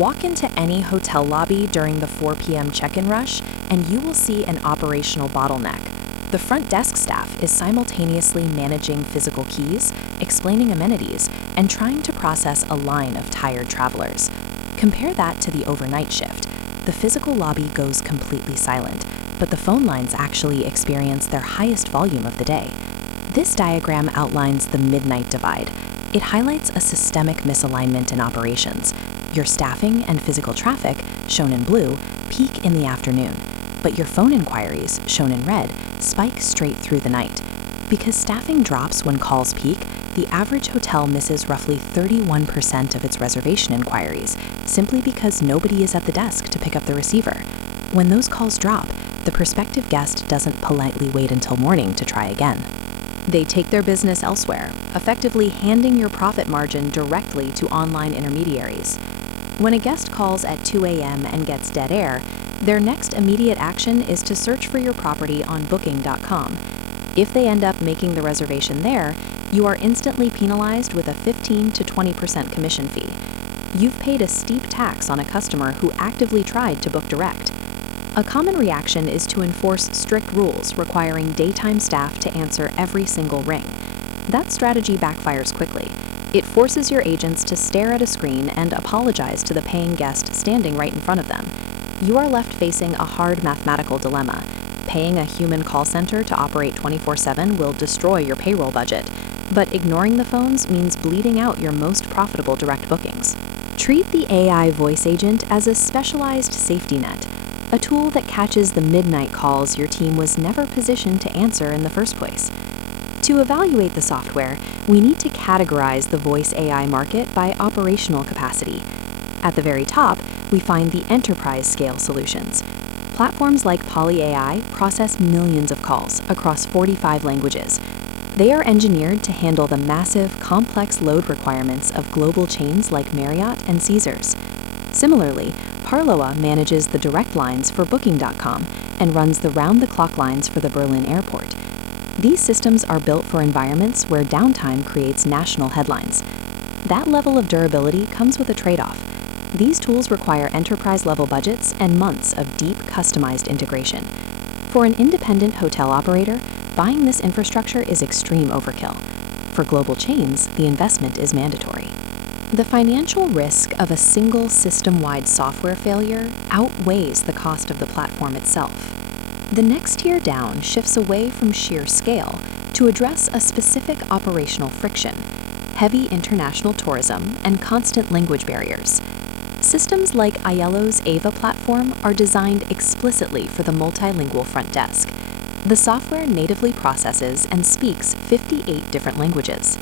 Walk into any hotel lobby during the 4 p.m. check-in rush, and you will see an operational bottleneck. The front desk staff is simultaneously managing physical keys, explaining amenities, and trying to process a line of tired travelers. Compare that to the overnight shift. The physical lobby goes completely silent, but the phone lines actually experience their highest volume of the day. This diagram outlines the midnight divide. It highlights a systemic misalignment in operations. Your staffing and physical traffic, shown in blue, peak in the afternoon, but your phone inquiries, shown in red, spike straight through the night. Because staffing drops when calls peak, the average hotel misses roughly 31% of its reservation inquiries, simply because nobody is at the desk to pick up the receiver. When those calls drop, the prospective guest doesn't politely wait until morning to try again. They take their business elsewhere, effectively handing your profit margin directly to online intermediaries. When a guest calls at 2 a.m. and gets dead air, their next immediate action is to search for your property on Booking.com. If they end up making the reservation there, you are instantly penalized with a 15 to 20% commission fee. You've paid a steep tax on a customer who actively tried to book direct. A common reaction is to enforce strict rules requiring daytime staff to answer every single ring. That strategy backfires quickly. It forces your agents to stare at a screen and apologize to the paying guest standing right in front of them. You are left facing a hard mathematical dilemma. Paying a human call center to operate 24/7 will destroy your payroll budget, but ignoring the phones means bleeding out your most profitable direct bookings. Treat the AI voice agent as a specialized safety net, a tool that catches the midnight calls your team was never positioned to answer in the first place. To evaluate the software, we need to categorize the voice AI market by operational capacity. At the very top, we find the enterprise-scale solutions. Platforms like PolyAI process millions of calls across 45 languages. They are engineered to handle the massive, complex load requirements of global chains like Marriott and Caesars. Similarly, Parloa manages the direct lines for Booking.com and runs the round-the-clock lines for the Berlin airport. These systems are built for environments where downtime creates national headlines. That level of durability comes with a trade-off. These tools require enterprise-level budgets and months of deep, customized integration. For an independent hotel operator, buying this infrastructure is extreme overkill. For global chains, the investment is mandatory. The financial risk of a single system-wide software failure outweighs the cost of the platform itself. The next tier down shifts away from sheer scale to address a specific operational friction: heavy international tourism and constant language barriers. Systems like Aiello's Ava platform are designed explicitly for the multilingual front desk. The software natively processes and speaks 58 different languages.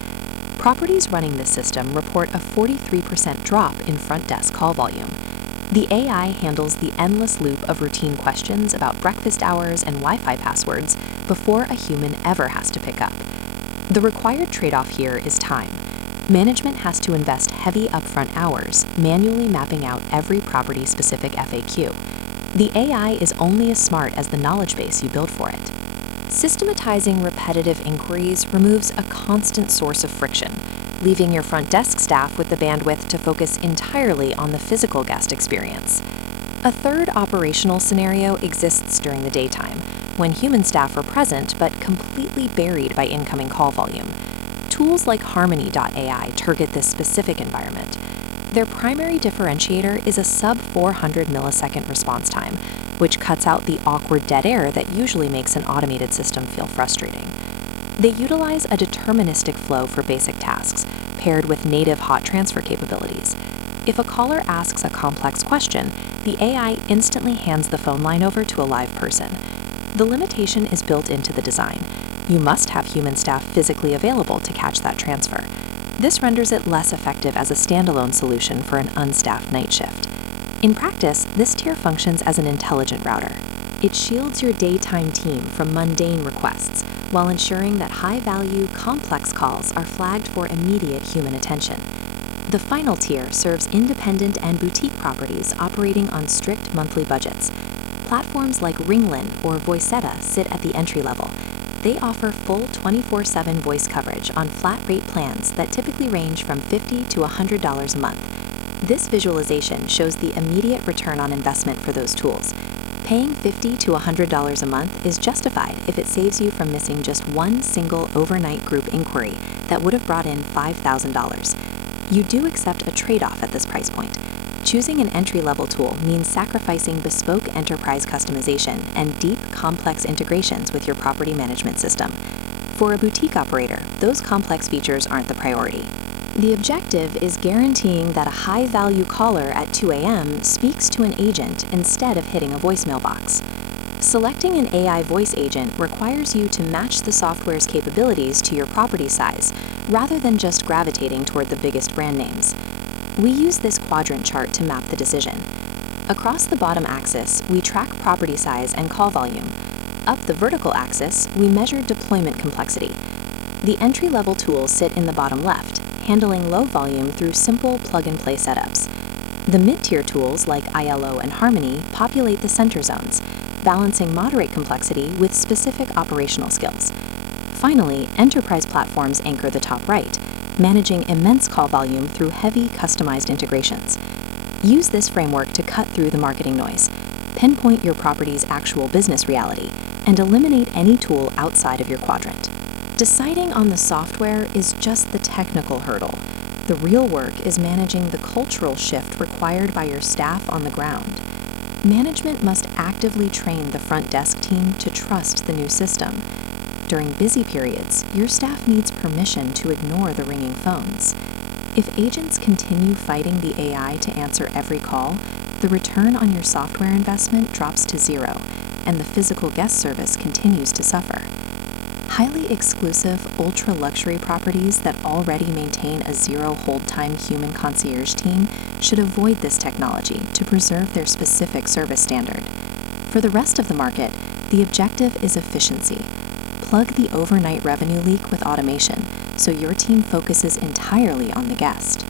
Properties running this system report a 43% drop in front desk call volume. The AI handles the endless loop of routine questions about breakfast hours and Wi-Fi passwords before a human ever has to pick up. The required trade-off here is time. Management has to invest heavy upfront hours, manually mapping out every property-specific FAQ. The AI is only as smart as the knowledge base you build for it. Systematizing repetitive inquiries removes a constant source of friction, leaving your front desk staff with the bandwidth to focus entirely on the physical guest experience. A third operational scenario exists during the daytime, when human staff are present but completely buried by incoming call volume. Tools like Harmony.ai target this specific environment. Their primary differentiator is a sub-400 millisecond response time, which cuts out the awkward dead air that usually makes an automated system feel frustrating. They utilize a deterministic flow for basic tasks, paired with native hot transfer capabilities. If a caller asks a complex question, the AI instantly hands the phone line over to a live person. The limitation is built into the design. You must have human staff physically available to catch that transfer. This renders it less effective as a standalone solution for an unstaffed night shift. In practice, this tier functions as an intelligent router. It shields your daytime team from mundane requests, while ensuring that high-value, complex calls are flagged for immediate human attention. The final tier serves independent and boutique properties operating on strict monthly budgets. Platforms like Ringlen or Voicetta sit at the entry level. They offer full 24/7 voice coverage on flat-rate plans that typically range from $50 to $100 a month. This visualization shows the immediate return on investment for those tools. Paying $50 to $100 a month is justified if it saves you from missing just one single overnight group inquiry that would have brought in $5,000. You do accept a trade-off at this price point. Choosing an entry-level tool means sacrificing bespoke enterprise customization and deep, complex integrations with your property management system. For a boutique operator, those complex features aren't the priority. The objective is guaranteeing that a high-value caller at 2 a.m. speaks to an agent instead of hitting a voicemail box. Selecting an AI voice agent requires you to match the software's capabilities to your property size, rather than just gravitating toward the biggest brand names. We use this quadrant chart to map the decision. Across the bottom axis, we track property size and call volume. Up the vertical axis, we measure deployment complexity. The entry-level tools sit in the bottom left, handling low volume through simple plug-and-play setups. The mid-tier tools like ILO and Harmony populate the center zones, balancing moderate complexity with specific operational skills. Finally, enterprise platforms anchor the top right, managing immense call volume through heavy customized integrations. Use this framework to cut through the marketing noise, pinpoint your property's actual business reality, and eliminate any tool outside of your quadrant. Deciding on the software is just the technical hurdle. The real work is managing the cultural shift required by your staff on the ground. Management must actively train the front desk team to trust the new system. During busy periods, your staff needs permission to ignore the ringing phones. If agents continue fighting the AI to answer every call, the return on your software investment drops to zero, and the physical guest service continues to suffer. Highly exclusive, ultra-luxury properties that already maintain a zero hold-time human concierge team should avoid this technology to preserve their specific service standard. For the rest of the market, the objective is efficiency. Plug the overnight revenue leak with automation so your team focuses entirely on the guest.